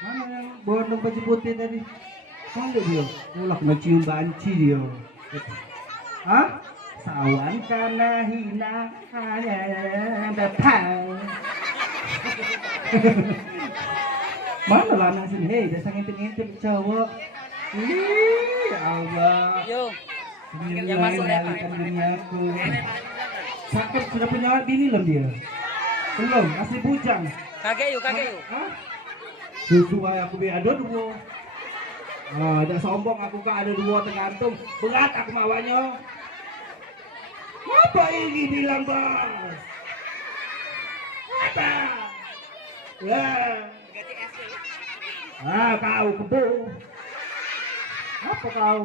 Mana yang bondong baju putih tadi? Mana dia? Mulak mencium banci dia. Hah? Sawan karena hina hanya datang. Mana lanang sini? Hei, dasar ngintip-ngintip cowok. Ih, Allah. Yo, yang masuk ya Pak. Duniaku. Sakit sudah punya bini belum dia? Belum, masih bujang. Kakek yuk, kakek yuk. Hah? Susu aku be ada dua. Ada sombong aku kak ada dua tergantung. Berat aku mawanya. Apa ini bilang bos? Apa? Ya. Kau kebo. Apa kau?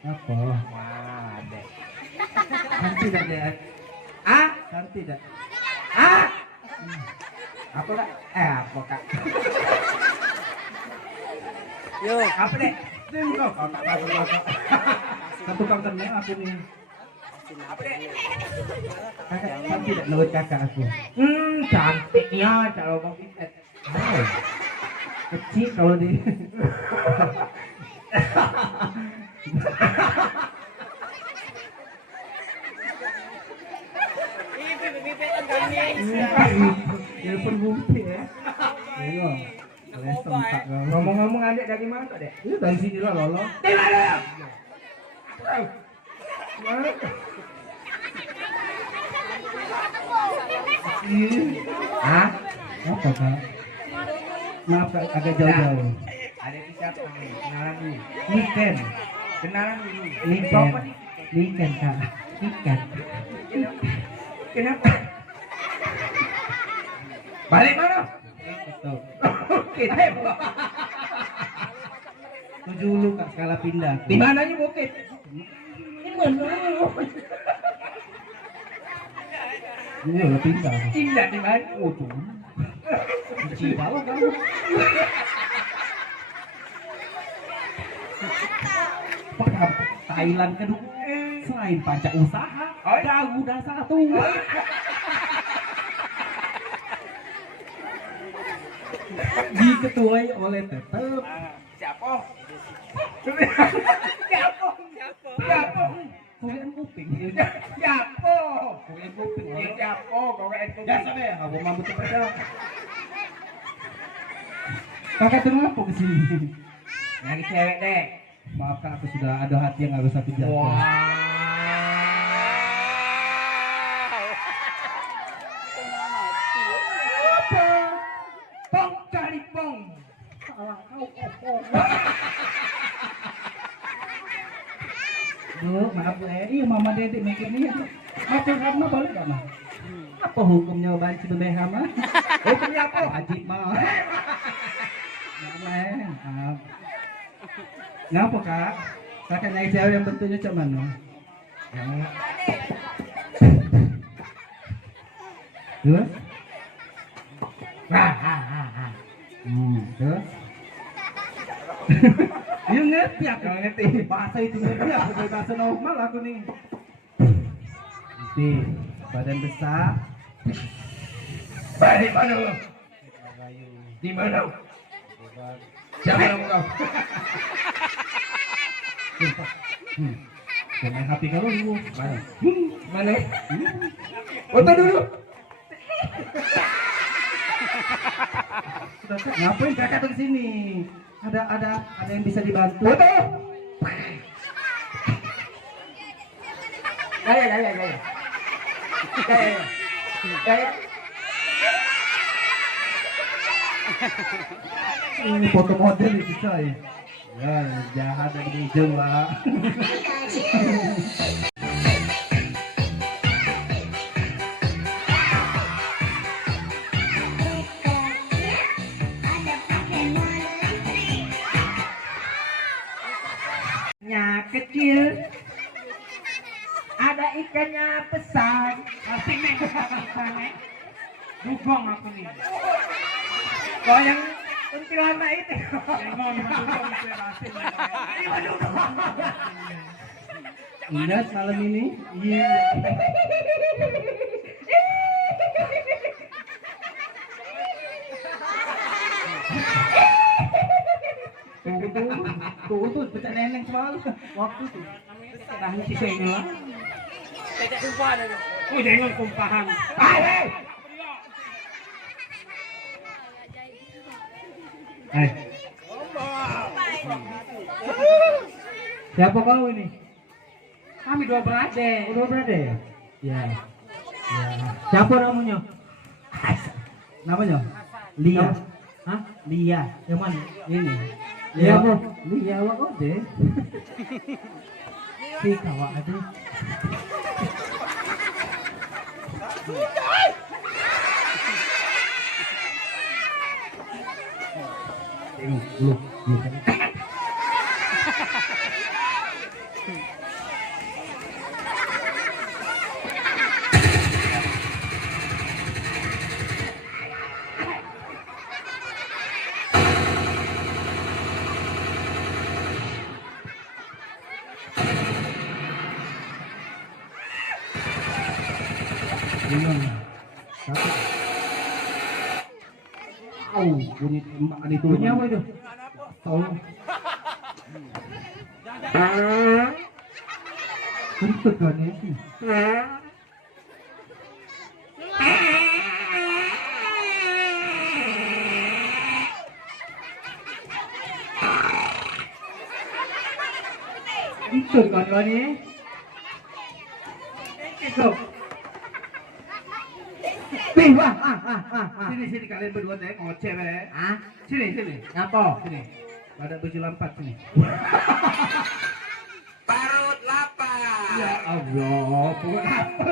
Apa? Wah, dek. Nanti dah dek. Nanti dah. Apa kak? Apa kak? Yo, Apa dek? Ini kau tak tahu kak. Satu kau tenang aku nih. apa deh? Kakak cantik tak menurut kakak aku? Cantiknya kalau kau piket. Kecil kalau di. Ya pun bukti ya. Iya. Ngomong-ngomong adik dari mana dek? Itu dari sini lah lolo. Di mana? Hah? Apa kak? Maaf kak, agak jauh-jauh. Ada di siapa nih? Kenalan dulu. Niken. Kenalan dulu. Niken. Niken kak. Niken. Kenapa? Balik mana? Betul. Bukit. Tujuh lu kak skala pindah. Di mananya bukit? Di mana? Ini udah pindah. Pindah di mana? Oh tuh. Di Cibawa kamu. Thailand kedua selain pajak usaha, dagu dan satu. Diketuai oleh tetep Siapa? siapa? Korean kuping. Siapa? Korean kuping. Siapa? Kau kan Ya sampai ya, kamu mampu terpeda. Kakak tengah apa ke sini? Nyari cewek deh. Maafkan aku sudah ada hati yang harus aku jaga. Apa? Pong cari pong. Salah kau kopong. Bu, maaf Bu, iya Mama Dedek mikirnya. Macam kamu boleh gak mah? Apa hukumnya banci bebeha mah? Hukumnya apa? Wajib mah. Maaf. Ngapa kak? Kakak nyari cewek yang tentunya cak mana? Terus? Terus? Ya ngerti aku ngerti bahasa itu ngerti aku bahasa normal aku nih. putih, badan besar. Balik mana lo? Di mana? Siapa nama kau? Jangan HP kalau lu. Mana? Foto dulu. Ngapain kakak tuh sini? Ada yang bisa dibantu? Foto. Gaya. Ini foto model itu coy. Ya jahat dari hijau lah. Kecil, ada ikannya besar. Asing nih, ikannya. Dugong aku nih. Kau yang kuntilanak itu. Ingat malam ini? Iya. Tuh, pecah neneng soal waktu tuh. Nah, si Sengel. Tidak sumpah dah. Jangan kumpahan. Ayo. Siapa kau ini? Kami dua berade. Dua berade ya? Ya. Siapa namanya? Namanya? Lia. Hah? Lia. Yang mana? Ini. Lia apa? Lia apa kok deh? Si kawak ada. Lu. Bunyi tembakan itu. Bunyi apa itu? Tahu. Kentut kan ini. Kentut kan ini. Kentut. Wah, sini kalian berdua teh ngoceh be. Sini. Ngapa? Sini. Pada baju lampat sini. Parut lapar. Ya Allah, buat apa?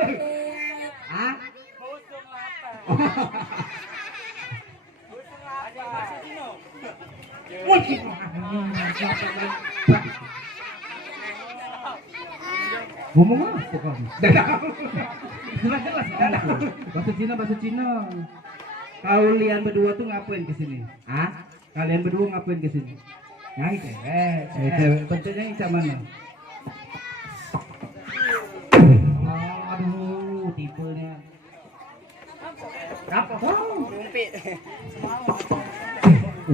Busung lapar. Ngomong apa kamu? Jelas. Bahasa Cina. Kalian berdua tuh ngapain ke sini? Kalian berdua ngapain ke sini? Nyari cewek. Bentuknya yang sama mana? Aduh, tipenya. Apa? Rumpit.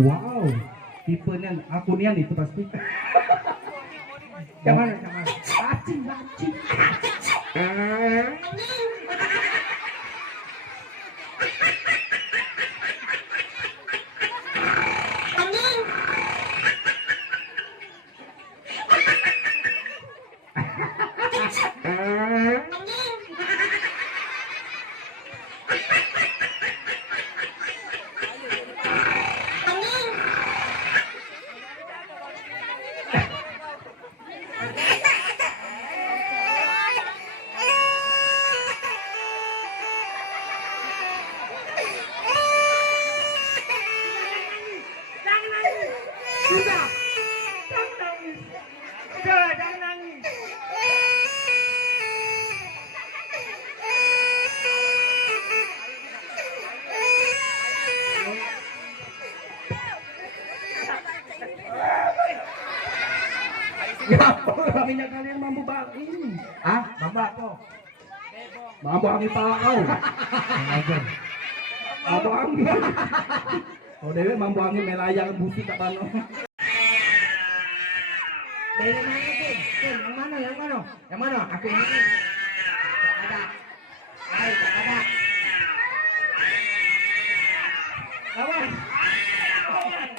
Wow, tipenya akunian itu pasti. Yang mana? Cacing. Ya, minyak kalian mampu bang ini. Mampu apa? Mambangi pa kau. Mambangi. Oh dewe mambangi melayang busi tak pano. Dari mana Kin? Kin, yang mana? Yang mana? Yang mana? Aku yang ini. Tak ada. Hai, tak ada. Lawan. Lawan.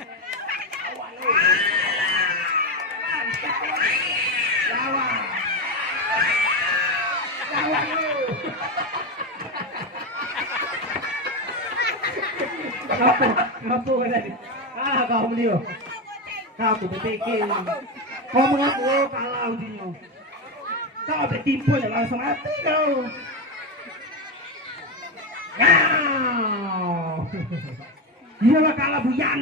Lawan. Lawan lu. Ngapo ka tadi? Kau beliau. Kau tu berpikir. Kau mengaku kalau dia. Kau bertipu dan langsung mati kau. Ngau. Dia lah kalah buyan.